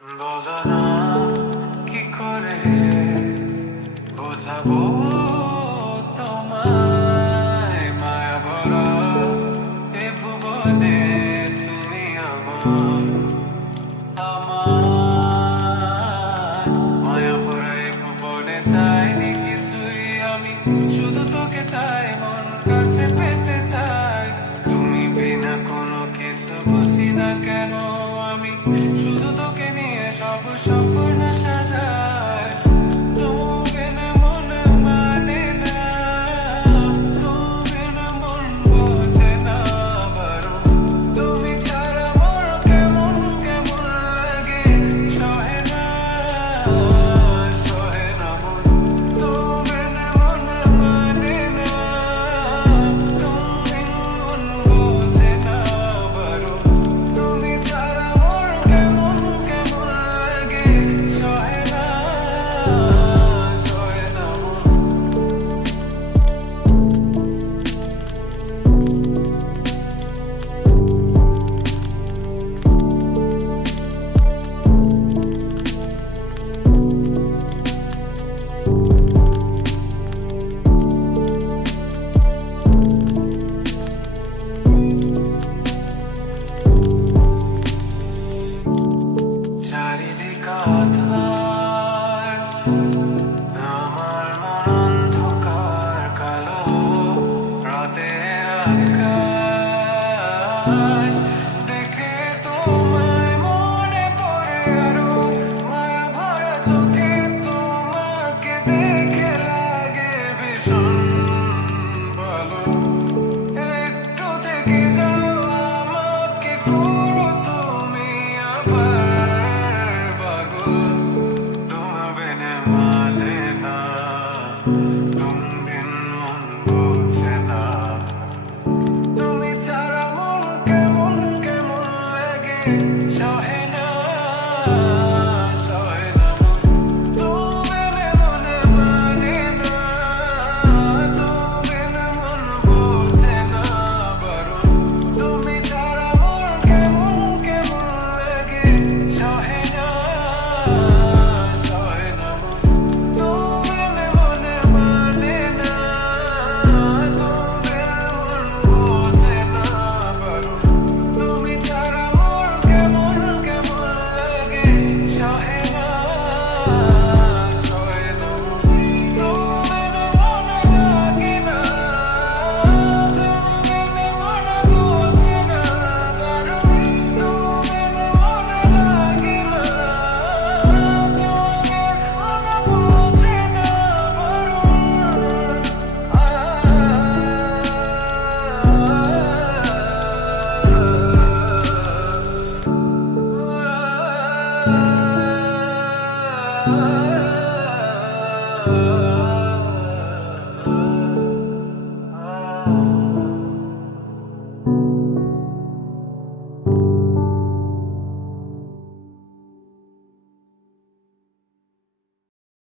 বলো না, কি এ ভুবনে তুমি আমার আমার। মায়া ভরা এ ভুবনে চাইনি কিছুই আমি, শুধু atrás thank you